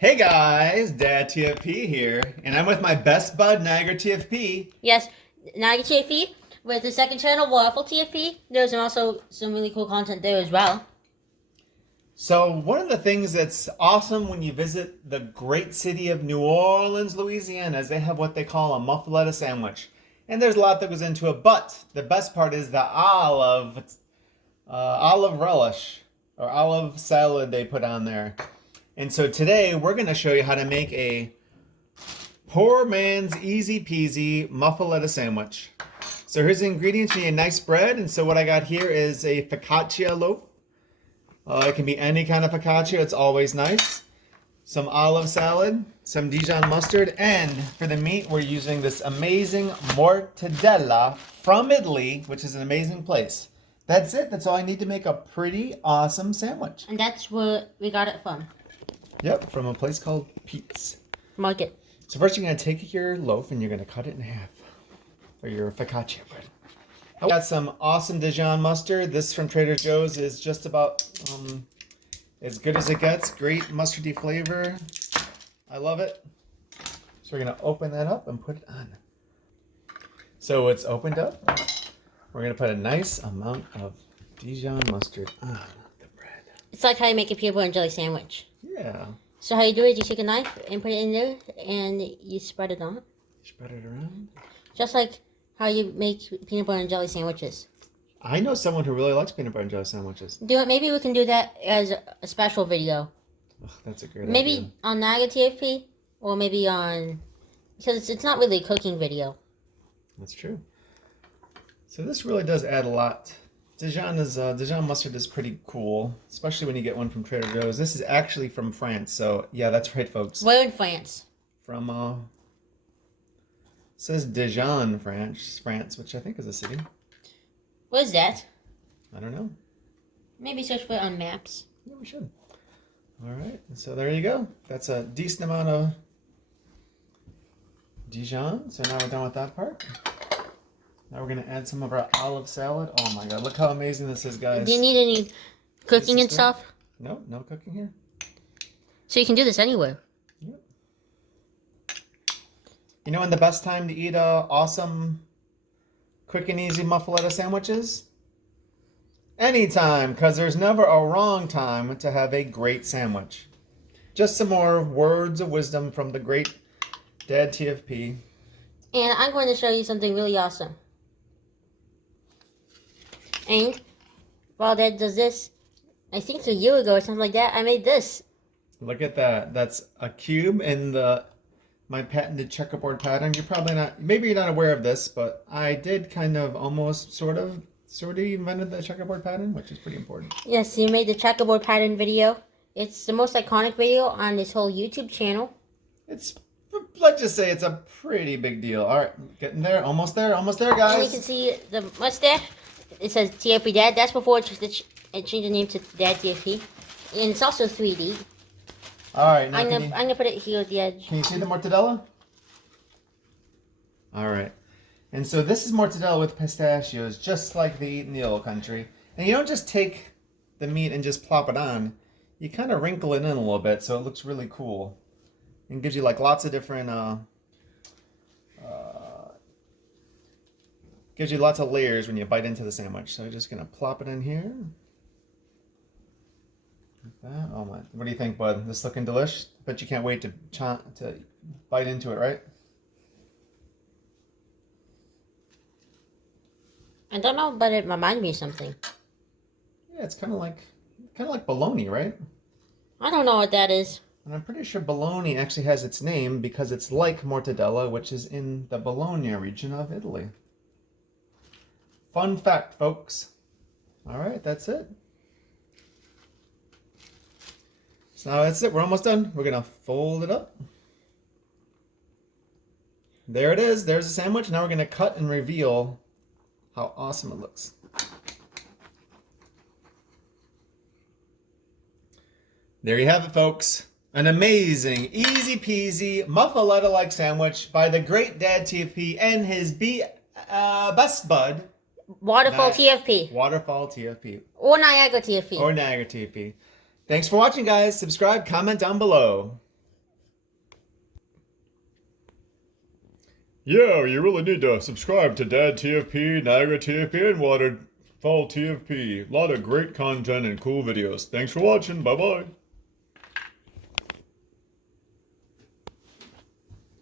Hey guys, DadTFP here, and I'm with my best bud, Niagara TFP. Yes, Niagara TFP with the second channel, Waffle TFP. There's also some really cool content there as well. So one of the things that's awesome when you visit the great city of New Orleans, Louisiana, is they have what they call a muffaletta sandwich. And there's a lot that goes into it, but the best part is the olive relish, or olive salad they put on there. And so today we're going to show you how to make a poor man's easy peasy muffaletta sandwich. So here's the ingredients. You need a nice bread. And so what I got here is a focaccia loaf. It can be any kind of focaccia. It's always nice. Some olive salad, some Dijon mustard, and for the meat we're using this amazing mortadella from Italy, which is an amazing place. That's it. That's all I need to make a pretty awesome sandwich. And that's where we got it from. Yep, from a place called Pete's Market. So first you're going to take your loaf and you're going to cut it in half. Or your focaccia bread. I got some awesome Dijon mustard. This from Trader Joe's is just about as good as it gets. Great mustardy flavor. I love it. So we're going to open that up and put it on. So it's opened up. We're going to put a nice amount of Dijon mustard on the bread. It's like how you make a peanut butter and jelly sandwich. Yeah. So how you do it, you take a knife and put it in there and you spread it on. Spread it around. Just like how you make peanut butter and jelly sandwiches. I know someone who really likes peanut butter and jelly sandwiches. Do it. Maybe we can do that as a special video. Ugh, that's a great maybe idea. On Niagara TFP or maybe on... Because it's not really a cooking video. That's true. So this really does add a lot. Dijon mustard is pretty cool, especially when you get one from Trader Joe's. This is actually from France, so yeah, that's right, folks. Where in France? From it says Dijon, France, which I think is a city. What is that? I don't know. Maybe search for it on maps. Yeah, we should. All right, so there you go. That's a decent amount of Dijon. So now we're done with that part. Now we're going to add some of our olive salad. Oh my god, look how amazing this is, guys. Do you need any cooking and stuff? No, no cooking here. So you can do this anywhere. Yep. You know when the best time to eat awesome, quick and easy muffaletta sandwiches? Anytime, because there's never a wrong time to have a great sandwich. Just some more words of wisdom from the great DadTFP. And I'm going to show you something really awesome. And while Dad does this, I think it's a year ago or something like that, I made this. Look at that. That's a cube in my patented checkerboard pattern. You're probably not, maybe you're not aware of this, but I did kind of almost sort of invented the checkerboard pattern, which is pretty important. Yes, you made the checkerboard pattern video. It's the most iconic video on this whole YouTube channel. Let's just say it's a pretty big deal. All right, getting there, almost there, guys. And you can see the mustache. It says TFP Dad. That's before it changed the name to DadTFP. And it's also 3D. All right, now I'm gonna put it here at the edge. Can you see the mortadella? All right. And so this is mortadella with pistachios, just like they eat in the old country. And you don't just take the meat and just plop it on. You kind of wrinkle it in a little bit so it looks really cool. And gives you like lots of different, gives you lots of layers when you bite into the sandwich. So I'm just going to plop it in here. Like that. Oh my, what do you think, bud? This looking delish? But you can't wait to bite into it, right? I don't know, but it reminded me of something. Yeah, it's kind of like bologna, right? I don't know what that is. And I'm pretty sure bologna actually has its name because it's like mortadella, which is in the Bologna region of Italy. Fun fact, folks. All right, that's it. So now that's it. We're almost done. We're going to fold it up. There it is. There's the sandwich. Now we're going to cut and reveal how awesome it looks. There you have it, folks. An amazing, easy peasy, muffaletta-like sandwich by the great DadTFP and his best bud, Waterfall TFP. Waterfall TFP. Or Niagara TFP. Or Niagara TFP. Thanks for watching, guys. Subscribe, comment down below. Yeah, you really need to subscribe to DadTFP, Niagara TFP, and Waterfall TFP. A lot of great content and cool videos. Thanks for watching. Bye-bye.